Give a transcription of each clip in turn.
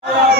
Allah,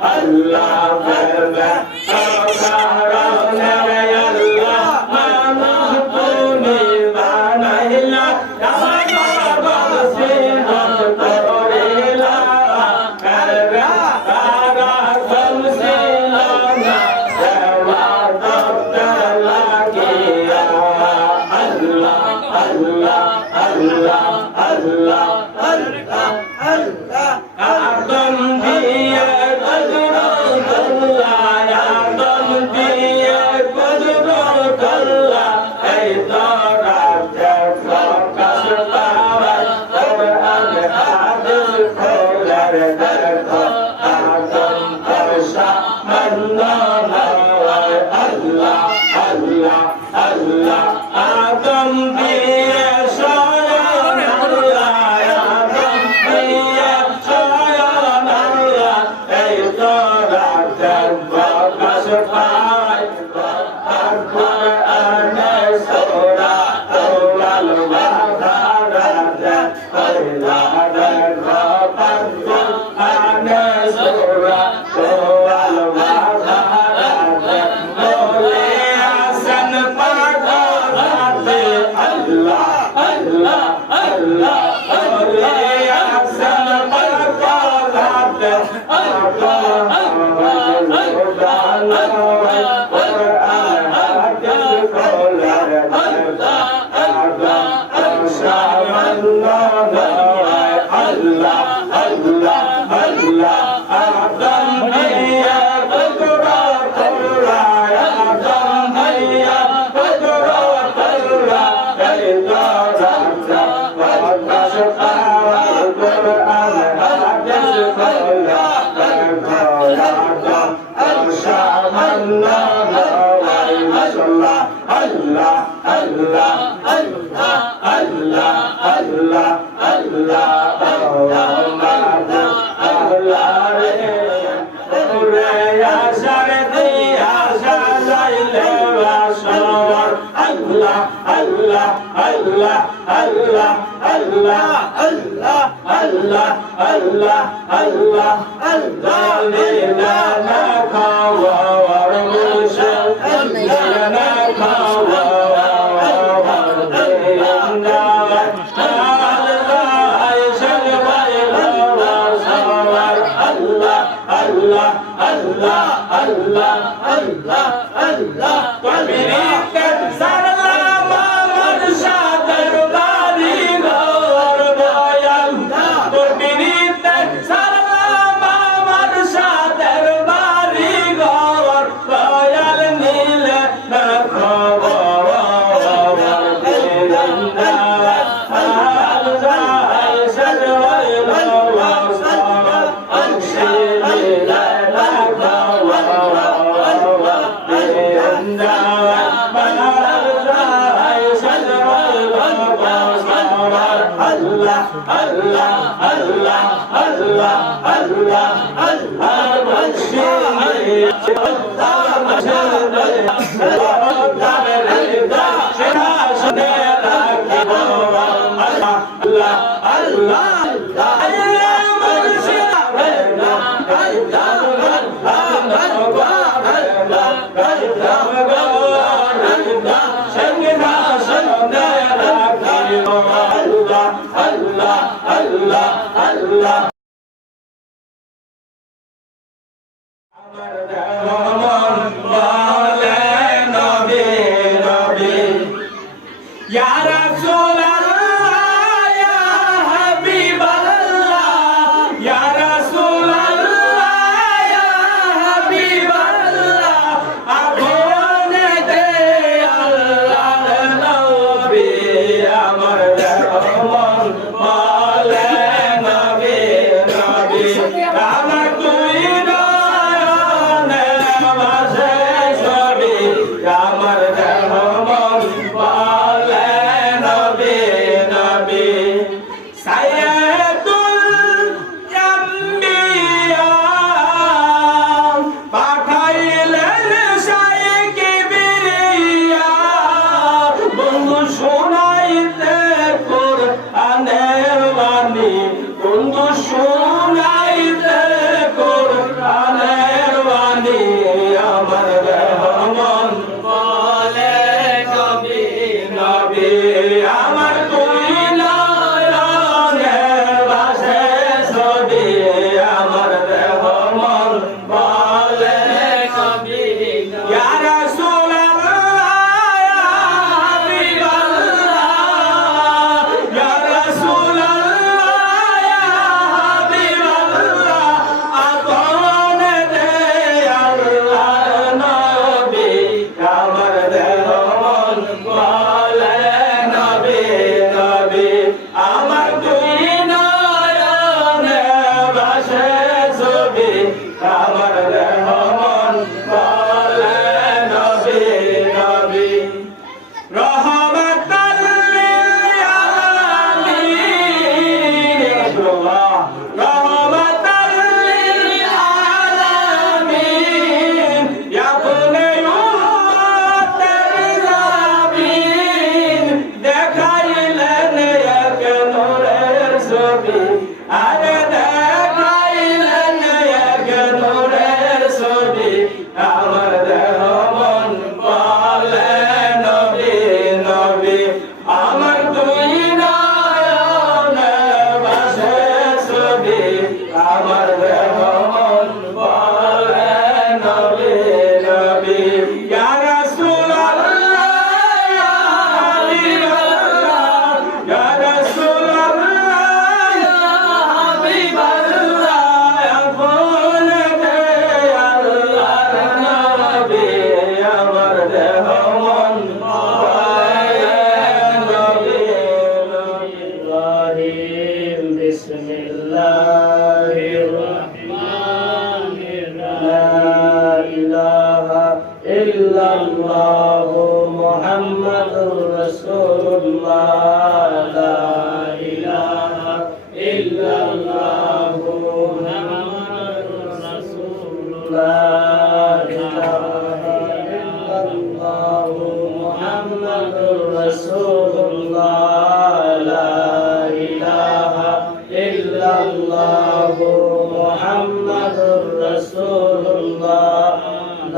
Allah, Allah,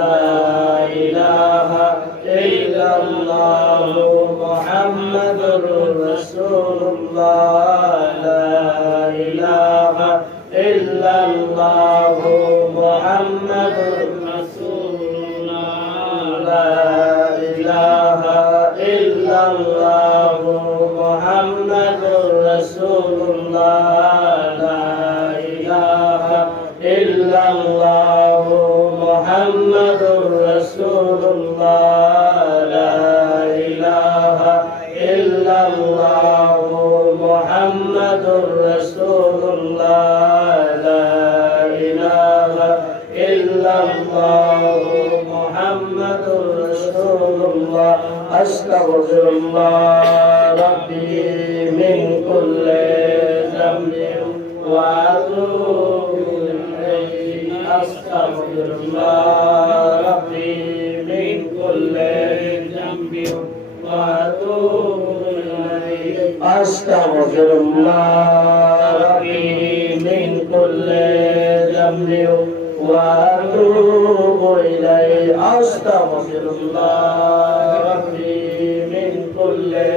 لا إله إلا রাসূলুল্লাহ লা ইলাহা ইল্লাল্লাহু মুহাম্মাদুর রাসূলুল্লাহ লা ইলাহা ইল্লাল্লাহু মুহাম্মাদুর রাসূলুল্লাহ লা ইলাহা ইল্লাল্লাহু মুহাম্মাদুর রাসূলুল্লাহ লা ইলাহা ইল্লাল্লাহু মুহাম্মাদুর রাসূলুল্লাহ লা ইলাহা ইল্লাল্লাহু মুহাম্মাদুর রাসূলুল্লাহ আস্তাগফিরুল্লাহ রাব্বি মিন কুল্লি যামবিন ওয়া আতুবু ইলাইহি আস্তাগফিরুল্লাহ রাব্বি মিন কুল্লি যামবিন ওয়া আতুবু ইলাইহি আস্তাগফিরুল্লাহ রাব্বি মিন কুল্লি যামবিন ওয়া আতুবু ইলাইহি আস্তাগফিরুল্লাহ রাব্বি মিন কুল্লি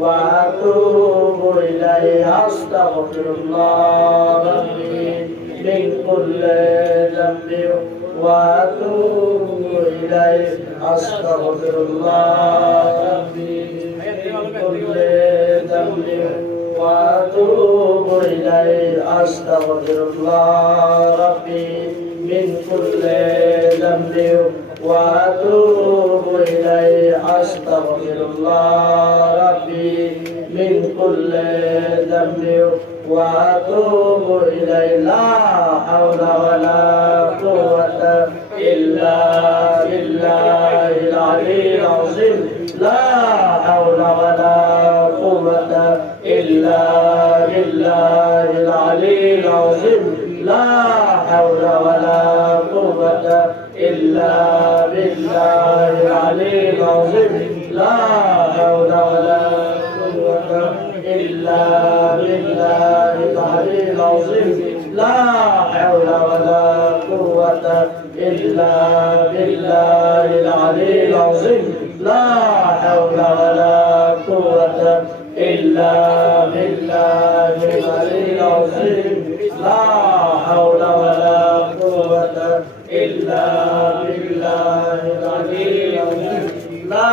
وأتوب إليه أستغفر الله ربي من كل ذنب وأتوب إليه أستغفر الله ربي من كل ذنب وأتوب إليه أستغفر الله ربي من كل ذنب وأتوب إليه أستغفر الله ربي من كل ذنب وأتوب إليه لا حول ولا قوة إلا بالله العلي العظيم لا حول ولا قوة إلا بالله العلي العظيم لا حول ولا قوة إلا بالله العلي العظيم لا حول ولا قوة إلا بالله العلي العظيم لا حول ولا قوة إلا بالله العلي العظيم لا حول ولا قوة إلا بالله العلي العظيم لا حول ولا قوة إلا بالله العلي العظيم لا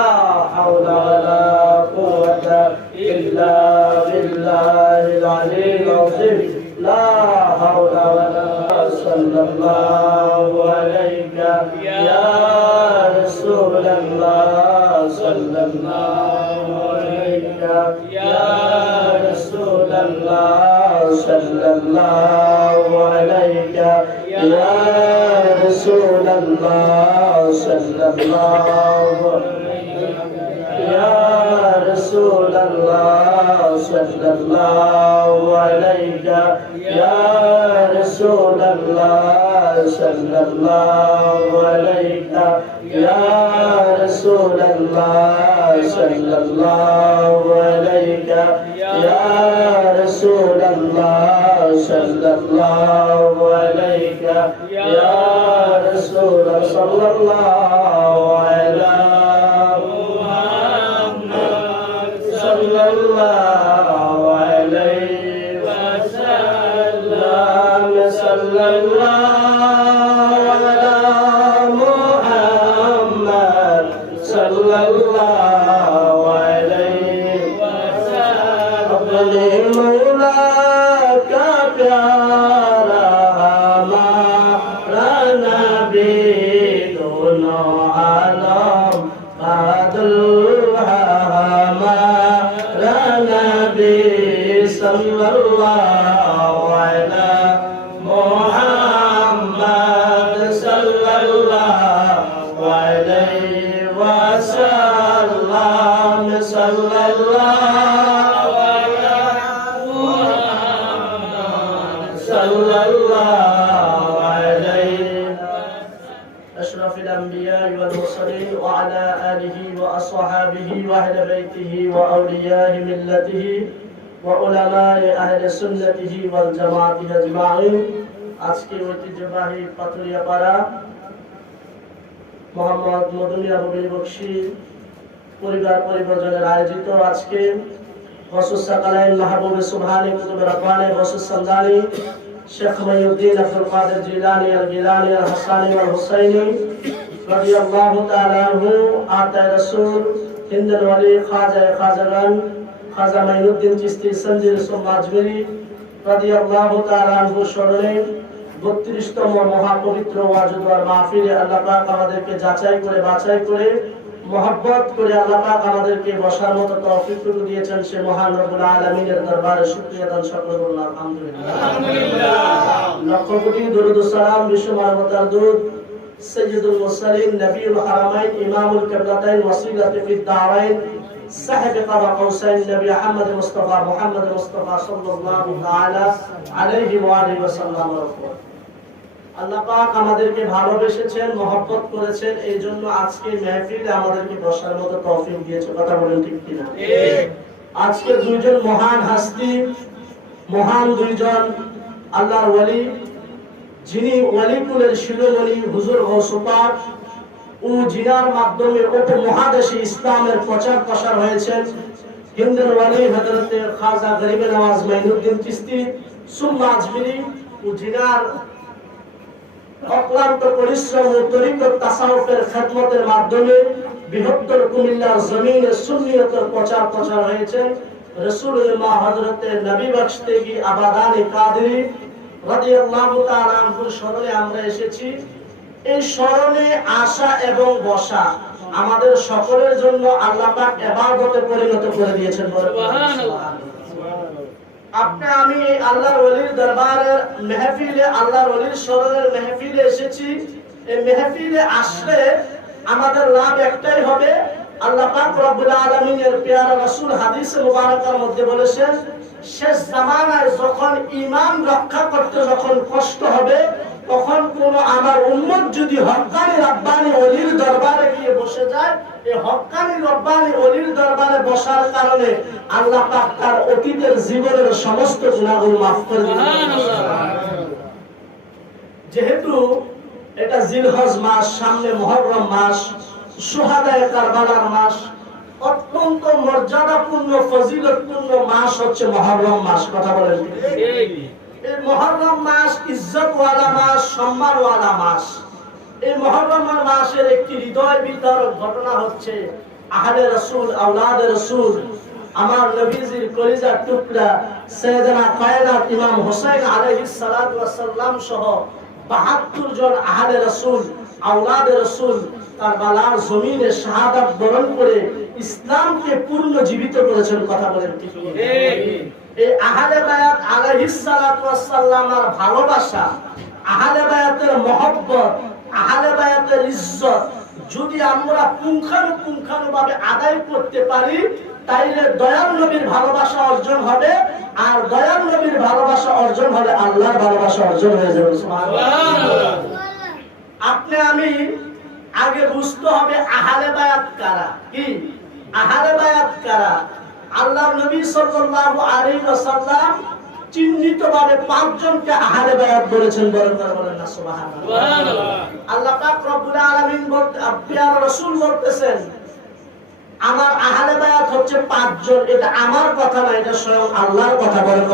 حول ولا قوة إلا بالله العلي العظيم لا حول ولا صلى الله عليك يا رسول الله صلى الله عليك يا رسول الله صلى الله عليك يا رسول الله صلى الله يا رسول الله صلى الله عليك يا رسول الله صلى الله عليك يا رسول الله صلى الله عليك يا رسول الله صلى الله عليك يا رسول صلى الله على محمد صلى الله عليه وسلم صلى الله على محمد صلى الله عليه وسلم अपने मौला का प्यारा हमारा नबी दोनों आलम का दुल्हा हमारा नबी सल्लल्लाहु अलैहि मुहम्मद सल्लल्लाहु अलैहि वसल्लम सल्लल्लाहु صلى الله عليه أشرف الأنبياء والمرسلين وعلى آله وأصحابه وأهل بيته وأولياء ملته وعلماء أهل سنته والجماعة أجمعين আজকে ঐতিহ্যবাহী পাথুরিয়াপাড়া মোহাম্মদ মদনী আবু বকশী পরিবার পরিবর্জনের আয়োজিত আজকে ওয়াসুসাকালাইন মাহবুব সুবহানি কুতুবে রাব্বানি ওয়াসুসান্দানি শেখ মঈনুদ্দিন আব্দুল কাদের জিলানী আল গিলানী আল হাসানী ওয়াল হুসাইনি রাদিয়াল্লাহু তাআলা আনহু আতা রাসূল হিন্দুল ওয়ালি খাজাগান খাজা মঈনুদ্দিন চিশতি সঞ্জির সুমাজমেরি রাদিয়াল্লাহু তাআলা আনহু স্মরণে 32তম মহাপবিত্র ওয়াজুদার মাহফিলে আল্লাহ পাক আমাদেরকে যাচাই করে বাছাই করে মহব্বত করে আল্লাহ পাক আমাদেরকে বসার মতো তৌফিক দিয়েছেন। সে মহান রব্বুল আলামিনের দরবারে শুকরিয়া দান সকলে বলুন আলহামদুলিল্লাহ। লক্ষ কোটি দরুদ ও সালাম বিশ্ব মানবতার দূত সাইয়্যিদুল মুরসালিন নবিউল হারামাইন ইমামুল কিবলাতাইন ওয়াসিলাতুল ফিদ দারাইন সাহেব কাবা কাউসাইন নবী আহমদ মুস্তাফা মুহাম্মদ মুস্তাফা সাল্লাল্লাহু তাআলা আলাইহি ওয়া আলিহি ওয়াসাল্লাম। আল্লাহ পাক আমাদেরকে ভালোবেসেছেন, মহব্বত করেছেন, এই জন্য আজকে মাহফিলে আমাদেরকে বসার মতো তৌফিক দিয়েছে। কথা বলেন ঠিক কিনা? ঠিক। আজকে দুইজন মহান হাস্তি, মহান দুইজন আল্লাহর ওয়ালি, যিনি ওয়ালিকুলের শিরোমণি হুজুর গৌসে পাক ও জিনার মাধ্যমে উপমহাদেশে ইসলামের প্রচার প্রসার হয়েছে, হিন্দের ওয়ালি হযরতে খাজা গরিবে নওয়াজ মঈনুদ্দিন চিশতি সুন্নাহ আজমিরি ও জিনার অক্লান্ত পরিশ্রম ও তরিকত তাসাউফের খেদমতের মাধ্যমে বৃহত্তর কুমিল্লার জমিনে সুন্নিয়তের প্রচার প্রসার হয়েছে। রাসূলুল্লাহ হযরতে নবী বখশতেগি আবাদানি কাদরি রাদিয়াল্লাহু তাআলা আনহুর স্মরণে আমরা এসেছি। এই স্মরণে আসা এবং বসা আমাদের সকলের জন্য আল্লাহ পাক ইবাদতে পরিণত করে দিয়েছেন। সুবহানাল্লাহ। আপনি আমি আল্লাহর ওলির দরবারের মাহফিলে, আল্লাহর ওলির স্মরণের মাহফিলে এসেছি। এই মাহফিলে আসলে আমাদের লাভ একটাই হবে, আল্লাহ পাক রব্বুল আলামিনের পেয়ারা রাসূল হাদিসে মুবারাকার মধ্যে বলেছেন, শেষ জামানায় যখন ঈমান রক্ষা করতে যখন কষ্ট হবে, তখন কোন আমার উম্মত যদি হক্কানি রব্বানি ওলির দরবারে গিয়ে বসে যায়, এই হক্কানি রব্বানি ওলির দরবারে বসার কারণে আল্লাহ পাক তার অতীতের জীবনের সমস্ত গুনাহগুলো মাফ করে দেন। যেহেতু এটা জিলহজ মাস, সামনে মুহররম মাস, শুহাদায়ে কারবালার মাস, অত্যন্ত মর্যাদাপূর্ণ ফজিলতপূর্ণ মাস হচ্ছে মুহররম মাস। কথা বলেন ঠিক? এই মুহররম মাস ইজ্জতওয়ালা মাস, সম্মানওয়ালা মাস। এই মুহররম মাসের একটি হৃদয় বিদারক ঘটনা হচ্ছে আহলে রাসূল, আওলাদে রাসূল, আমার নবীজির কলিজার টুকরা সাইয়েদনা কায়নাত ইমাম হোসেন আলাইহিস সালাতু ওয়াস সালাম সহ ৭২ জন আহলে রাসূল, আওলাদে রাসূল কারবালার জমিনে শাহাদাত বরণ করে ইসলামকে পূর্ণ জীবিত করেছেন। কথা বলেন ঠিক? এই আহলে বায়াত আলাইহিস সালাতু ওয়াস সালামের ভালোবাসা, আহলে বায়াতের মহব্বত, আহলে বায়াতের ইজ্জত যদি আমরা পুঙ্খানুপুঙ্খানুভাবে আদায় করতে পারি, তাইলে দয়াল নবীর ভালোবাসা অর্জন হবে, আর দয়াল নবীর ভালোবাসা অর্জন হলে আল্লাহর ভালোবাসা অর্জন হয়ে যাবে। সুবহানাল্লাহ। আপনি আমি আগে বুঝতে হবে আহলে বায়াত কারা। কি আহলে বায়াত কারা? আল্লাহর নবী সাল্লাল্লাহু আলাইহি ওয়াসাল্লাম চিহ্নিতভাবে ৫ জনকে আহলে বায়াত বলেছেন। বলেন না সুবহানাল্লাহ। আল্লাহ পাক রব্বুল আলামিন পেয়ারা রাসূল বলতেছেন, আমার আহলে বায়াত হচ্ছে ৫ জন। এটা আমার কথা না, এটা স্বয়ং আল্লাহর কথা। বলেন